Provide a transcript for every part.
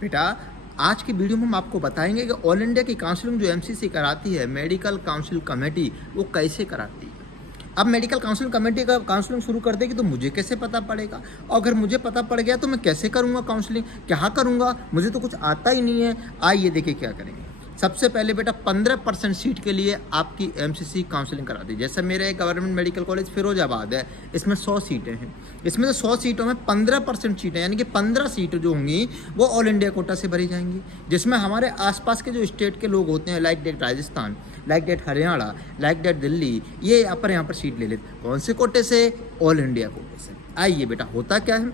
बेटा आज की वीडियो में हम आपको बताएंगे कि ऑल इंडिया की काउंसलिंग जो एमसीसी कराती है, मेडिकल काउंसिल कमेटी, वो कैसे कराती है। अब मेडिकल काउंसिल कमेटी का काउंसलिंग शुरू कर देगी तो मुझे कैसे पता पड़ेगा, और अगर मुझे पता पड़ गया तो मैं कैसे करूंगा काउंसलिंग, क्या करूंगा, मुझे तो कुछ आता ही नहीं है। आइए देखिए क्या करेंगे। सबसे पहले बेटा 15% सीट के लिए आपकी एमसीसी काउंसलिंग कराती है। जैसे मेरे गवर्नमेंट मेडिकल कॉलेज फिरोजाबाद है, इसमें 100 सीटें हैं। इसमें से 100 सीटों में 15% सीटें यानी कि 15 सीटें जो होंगी वो ऑल इंडिया कोटा से भरी जाएंगी, जिसमें हमारे आसपास के जो स्टेट के लोग होते हैं, like that Rajasthan, like that Haryana, like that Delhi, ये यहाँ पर सीट ले लेते। कौन से कोटे से? ऑल इंडिया कोटे से। आइए बेटा होता क्या है,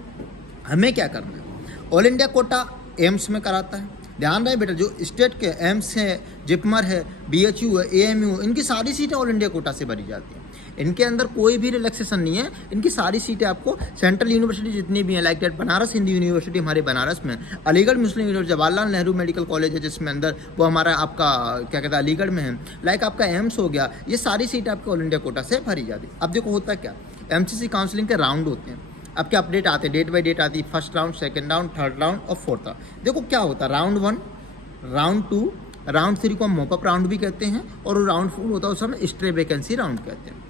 हमें क्या करना है। ऑल इंडिया कोटा एम्स में कराता है। ध्यान रहे बेटा, जो स्टेट के एम्स है, जिपमर है, बीएचयू है, एएमयू, इनकी सारी सीटें ऑल इंडिया कोटा से भरी जाती हैं। इनके अंदर कोई भी रिलैक्सेशन नहीं है। इनकी सारी सीटें आपको सेंट्रल यूनिवर्सिटी जितनी भी हैं, like that Banaras Hindu university हमारे बनारस में, Aligarh Muslim university, Jawaharlal Nehru medical college है जिसमें अंदर वो हमारा आपका क्या कहता है अलीगढ़ में है, लाइक आपका एम्स हो गया, ये सारी सीटें आपको ऑल इंडिया कोटा से भरी जाती है। अब देखो होता क्या, एमसीसी काउंसलिंग के राउंड होते हैं। अब क्या अपडेट आते हैं, डेट बाई डेट आती है, first round, second round, third round और फोर्थ राउंड। देखो क्या होता है, राउंड 1, राउंड 2, राउंड 3 को हम मॉपअप राउंड भी कहते हैं, और राउंड 4 होता है उस समय स्ट्रे वैकेंसी राउंड कहते हैं।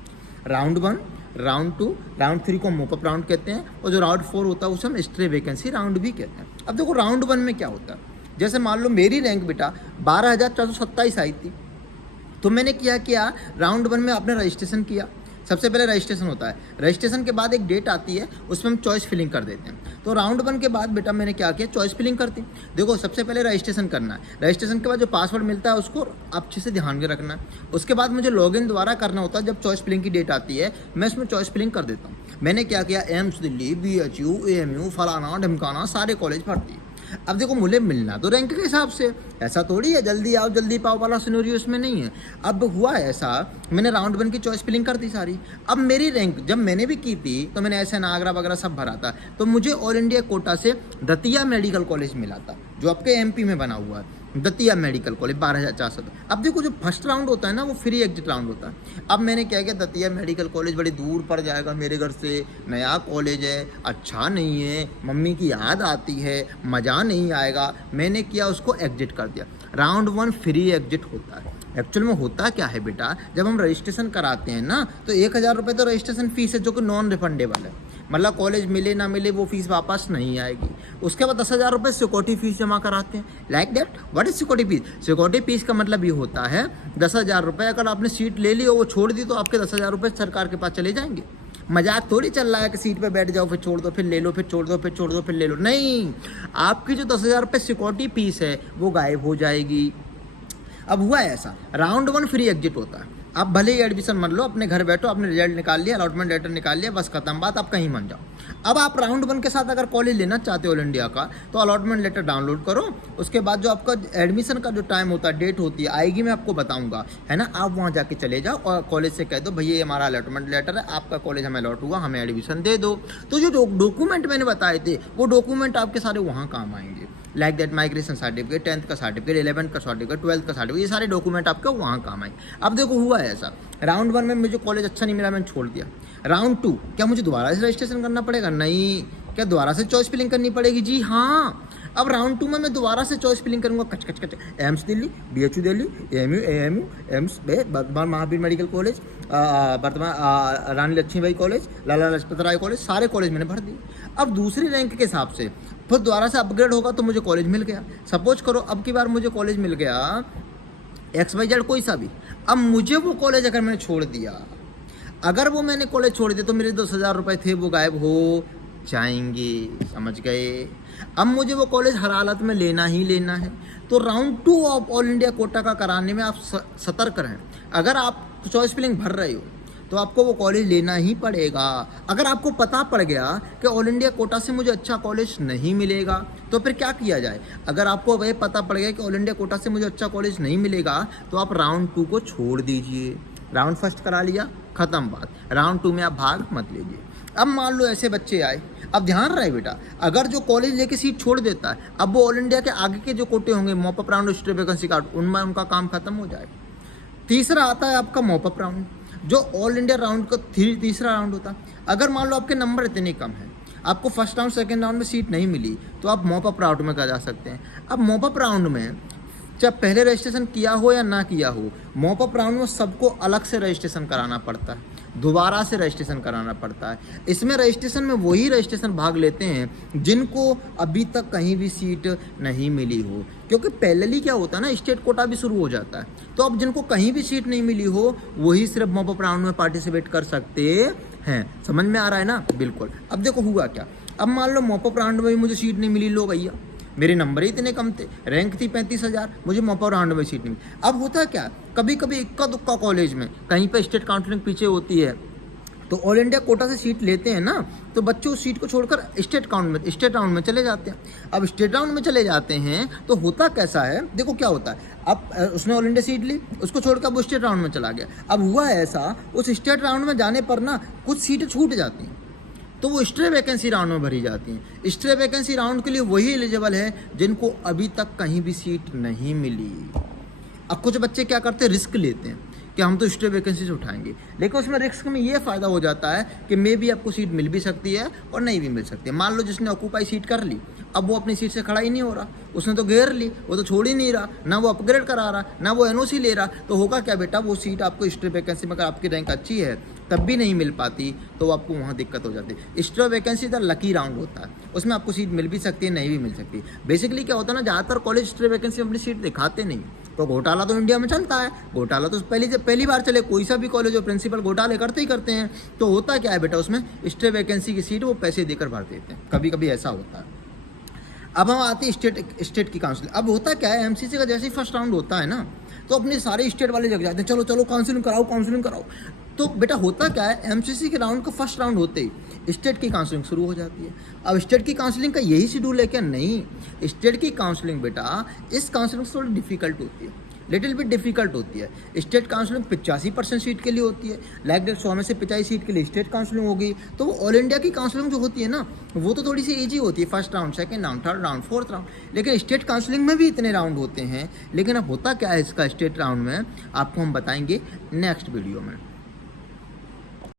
राउंड 1, राउंड 2, राउंड 3 को मॉपअप राउंड कहते हैं, और जो राउंड 4 होता है उसे हम स्ट्रे वैकेंसी राउंड भी कहते हैं। अब देखो राउंड 1 में क्या होता है, जैसे मान लो मेरी रैंक बेटा 12,427 आई थी, तो मैंने क्या राउंड 1 में आपने रजिस्ट्रेशन किया। सबसे पहले रजिस्ट्रेशन होता है, रजिस्ट्रेशन के बाद एक डेट आती है, उसमें हम चॉइस फिलिंग कर देते हैं। तो राउंड 1 के बाद बेटा मैंने क्या किया, चॉइस फिलिंग करती। देखो सबसे पहले रजिस्ट्रेशन करना है, रजिस्ट्रेशन के बाद जो पासवर्ड मिलता है उसको अच्छे से ध्यान में रखना है। उसके बाद मुझे लॉगिन दोबारा करना होता है। जब चॉइस फिलिंग की डेट आती है मैं उसमें चॉइस फिलिंग कर देता हूँ। मैंने क्या किया, एम्स दिल्ली, बीएचयू, एएमयू, फलाना ढमकाना सारे कॉलेज भर्ती। अब देखो मुझे मिलना तो रैंक के हिसाब से, ऐसा थोड़ी है जल्दी आओ जल्दी पाओ वाला सिनेरियो इसमें नहीं है। अब हुआ ऐसा, मैंने राउंड 1 की चॉइस फिलिंग कर दी सारी। अब मेरी रैंक जब मैंने भी की थी तो मैंने ऐसे नागरा वगैरह सब भरा था, तो मुझे ऑल इंडिया कोटा से दतिया मेडिकल कॉलेज मिला था, जो आपके एमपी में बना हुआ है, दतिया मेडिकल कॉलेज 12,400। अब देखो जो फर्स्ट राउंड होता है ना वो फ्री एग्जिट राउंड होता है। अब मैंने क्या किया, दतिया मेडिकल कॉलेज बड़ी दूर पड़ जाएगा मेरे घर से, नया कॉलेज है, अच्छा नहीं है, मम्मी की याद आती है, मज़ा नहीं आएगा, मैंने किया उसको एग्जिट कर दिया। राउंड 1 फ्री एग्जिट होता है। एक्चुअल में होता क्या है बेटा, जब हम रजिस्ट्रेशन कराते हैं ना तो 1,000 रुपये तो रजिस्ट्रेशन फीस है, जो कि नॉन रिफंडेबल है, मतलब कॉलेज मिले ना मिले वो फीस वापस नहीं आएगी। उसके बाद 10,000 रुपये सिक्योरिटी फीस जमा कराते हैं। Like that, what is security fees? Security fees का मतलब ये होता है 10,000 रुपये, अगर आपने सीट ले ली और वो छोड़ दी तो आपके 10,000 रुपये सरकार के पास चले जाएंगे। मजाक थोड़ी चल रहा है कि सीट पे बैठ जाओ फिर छोड़ दो, फिर ले लो, फिर छोड़ दो, फिर छोड़ दो, फिर ले लो, नहीं, आपकी जो 10,000 रुपये सिक्योरिटी फीस है वो गायब हो जाएगी। अब हुआ ऐसा, राउंड 1 फ्री एग्जिट होता है। आप भले ही एडमिशन मान लो, अपने घर बैठो, आपने रिजल्ट निकाल लिया, अलॉटमेंट लेटर निकाल लिया, बस खत्म बात, आप कहीं मान जाओ। अब आप राउंड 1 के साथ अगर कॉलेज लेना चाहते हो ऑल इंडिया का, तो अलॉटमेंट लेटर डाउनलोड करो। उसके बाद जो आपका एडमिशन का जो टाइम होता है, डेट होती है, आएगी, मैं आपको बताऊंगा, है ना। आप वहाँ जाके चले जाओ और कॉलेज से कह दो भैया ये हमारा अलॉटमेंट लेटर है, आपका कॉलेज हमें अलॉट हुआ, हमें एडमिशन दे दो। तो जो डॉक्यूमेंट मैंने बताए थे वो डॉक्यूमेंट आपके सारे वहाँ काम आएंगे, like that migration certificate, 10th का सर्टिफिकेट, 11th का सर्टिफिकेट, 12th का सर्टिफिकेट, ये सारे डॉक्यूमेंट आपके वहाँ काम आए। अब देखो हुआ ऐसा, राउंड 1 में मुझे कॉलेज अच्छा नहीं मिला, मैंने छोड़ दिया। राउंड 2, क्या मुझे दोबारा से रजिस्ट्रेशन करना पड़ेगा? नहीं। क्या दोबारा से चॉइस फिलिंग करनी पड़ेगी? जी हाँ। अब राउंड 2 में मैं दोबारा से चॉइस फिलिंग करूंगा, कच कच कच, AIIMS Delhi, BHU Delhi, AMU, AIIMS वर्तमान महावीर मेडिकल कॉलेज, वर्तमान रानी लक्ष्मीबाई कॉलेज, लाला लाजपत राय कॉलेज, सारे कॉलेज मैंने भर दिए। अब दूसरी रैंक के हिसाब से फिर दोबारा से अपग्रेड होगा तो मुझे कॉलेज मिल गया। सपोज करो अब की बार मुझे कॉलेज मिल गया XYZ कोई सा भी। अब मुझे वो कॉलेज अगर मैंने छोड़ दिया, अगर वो मैंने कॉलेज छोड़ दिया तो मेरे 10,000 रुपये थे वो गायब हो जाएंगे, समझ गए। अब मुझे वो कॉलेज हर हालत में लेना ही लेना है। तो round 2 of all India quota का कराने में आप सतर्क रहें। अगर आप चॉइस फिलिंग भर रहे हो तो आपको वो कॉलेज लेना ही पड़ेगा। अगर आपको पता पड़ गया कि ऑल इंडिया कोटा से मुझे अच्छा कॉलेज नहीं मिलेगा तो फिर क्या किया जाए। अगर आपको वह पता पड़ गया कि ऑल इंडिया कोटा से मुझे अच्छा कॉलेज नहीं मिलेगा तो आप राउंड 2 को छोड़ दीजिए। राउंड 1 करा लिया, खत्म बात। राउंड 2 में आप भाग मत लीजिए। अब मान लो ऐसे बच्चे आए, अब ध्यान रहे बेटा, अगर जो कॉलेज लेके सीट छोड़ देता है, अब वो ऑल इंडिया के आगे के जो कोटे होंगे, mop up round, stray vacancy card, उनमें उनका काम खत्म हो जाएगा। तीसरा आता है आपका मॉपअप राउंड, जो ऑल इंडिया राउंड का तीसरा राउंड होता है। अगर मान लो आपके नंबर इतने कम हैं, आपको फर्स्ट राउंड सेकंड राउंड में सीट नहीं मिली तो आप मॉप अप राउंड में जा सकते हैं। अब मॉप अप राउंड में चाहे पहले रजिस्ट्रेशन किया हो या ना किया हो, मॉप अप राउंड में सबको अलग से रजिस्ट्रेशन कराना पड़ता है, दोबारा से रजिस्ट्रेशन कराना पड़ता है। इसमें रजिस्ट्रेशन में वही रजिस्ट्रेशन भाग लेते हैं जिनको अभी तक कहीं भी सीट नहीं मिली हो, क्योंकि पहले क्या होता है ना, स्टेट कोटा भी शुरू हो जाता है। तो अब जिनको कहीं भी सीट नहीं मिली हो वही सिर्फ मॉप अप राउंड में पार्टिसिपेट कर सकते हैं। समझ में आ रहा है ना? बिल्कुल। अब देखो हुआ क्या, अब मान लो मॉप अप राउंड में भी मुझे सीट नहीं मिली, लो भैया मेरे नंबर ही इतने कम थे, रैंक थी 35,000, मुझे मॉप अप राउंड में सीट नहीं मिली। अब होता है क्या, कभी कभी इक्का दुक्का कॉलेज में कहीं पे स्टेट काउंसलिंग पीछे होती है तो ऑल इंडिया कोटा से सीट लेते हैं ना, तो बच्चे उस सीट को छोड़कर स्टेट राउंड में चले जाते हैं। अब स्टेट राउंड में चले जाते हैं तो होता कैसा है, देखो क्या होता है, अब उसने ऑल इंडिया सीट ली, उसको छोड़कर वो स्टेट राउंड में चला गया। अब हुआ ऐसा, उस स्टेट राउंड में जाने पर ना कुछ सीटें छूट जाती हैं, तो वो स्ट्रे वैकेंसी राउंड में भरी जाती हैं। स्ट्रे वैकेंसी राउंड के लिए वही एलिजिबल है जिनको अभी तक कहीं भी सीट नहीं मिली। अब कुछ बच्चे क्या करते हैं, रिस्क लेते हैं कि हम तो स्ट्रे वैकेंसी से उठाएंगे, लेकिन उसमें रिस्क में ये फ़ायदा हो जाता है कि मे भी आपको सीट मिल भी सकती है और नहीं भी मिल सकती है। मान लो जिसने ऑक्यूपाई सीट कर ली, अब वो अपनी सीट से खड़ा ही नहीं हो रहा, उसने तो घेर ली, वो तो छोड़ ही नहीं रहा, ना वो अपग्रेड करा रहा, ना वो एनओसी ले रहा, तो होगा क्या बेटा, वो सीट आपको स्ट्रे वैकेंसी में अगर आपकी रैंक अच्छी है तब भी नहीं मिल पाती, तो आपको वहाँ दिक्कत हो जाती है। Stray vacancy the lucky round होता है, उसमें आपको सीट मिल भी सकती है, नहीं भी मिल सकती। बेसिकली क्या होता है ना, ज़्यादातर कॉलेज स्ट्रे वैकेंसी में अपनी सीट दिखाते नहीं, तो घोटाला तो इंडिया में चलता है, घोटाला तो पहली बार चले, कोई सा भी कॉलेज हो प्रिंसिपल घोटाले करते ही करते हैं। तो होता क्या है बेटा, उसमें स्ट्रे वैकेंसी की सीट वो पैसे देकर भर देते हैं, कभी कभी ऐसा होता है। अब हम आते हैं स्टेट की काउंसिलिंग। अब होता क्या है, एमसीसी का जैसे ही फर्स्ट राउंड होता है ना, तो अपने सारे स्टेट वाले जग जाते हैं, चलो चलो काउंसिलिंग कराओ। तो बेटा होता क्या है, एमसीसी के राउंड का फर्स्ट राउंड होते ही स्टेट की काउंसलिंग शुरू हो जाती है। अब स्टेट की काउंसलिंग का यही शेड्यूल है क्या? नहीं, स्टेट की काउंसलिंग बेटा इस काउंसलिंग थोड़ी डिफिकल्ट होती है, लिटिल बिट डिफिकल्ट होती है। स्टेट काउंसलिंग 85% सीट के लिए होती है, लाइक डेट 100 में से 85 सीट के लिए स्टेट काउंसलिंग होगी। तो वो ऑल इंडिया की काउंसलिंग जो होती है ना, वो तो थोड़ी सी ईजी होती है, first round, second round, third round, fourth round. लेकिन स्टेट काउंसलिंग में भी इतने राउंड होते हैं। लेकिन अब होता क्या है इसका स्टेट राउंड में, आपको हम बताएंगे नेक्स्ट वीडियो में।